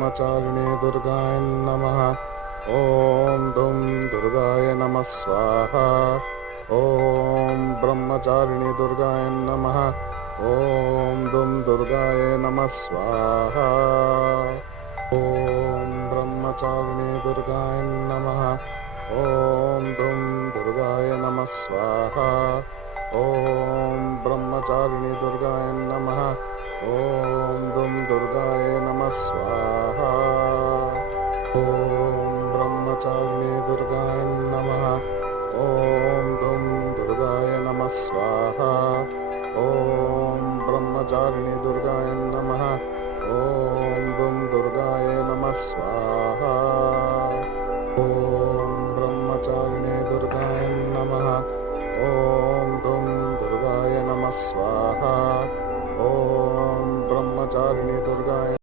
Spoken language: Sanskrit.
ब्रह्मचारिणे दुर्गाय नमः। ॐ धुं दुर्गाय नमः स्वाहा। ॐ ब्रह्मचारिणे दुर्गाय नमः। ॐ धुं दुर्गाय नमः स्वाहा। ॐ ब्रह्मचारिणे दुर्गाय नमः। ॐ धुं दुर्गाय नमः स्वाहा। ॐ ब्रह्मचारिणे दुर्गाय नमः। ॐ धुं दुर्गाय नमः स्वाहा। ॐ ब्रह्मचारिणे दुर्गाय नमः। ॐ धुं दुर्गाय नमः स्वाहा। ॐ ब्रह्मचारिणे दुर्गाय नमः। ॐ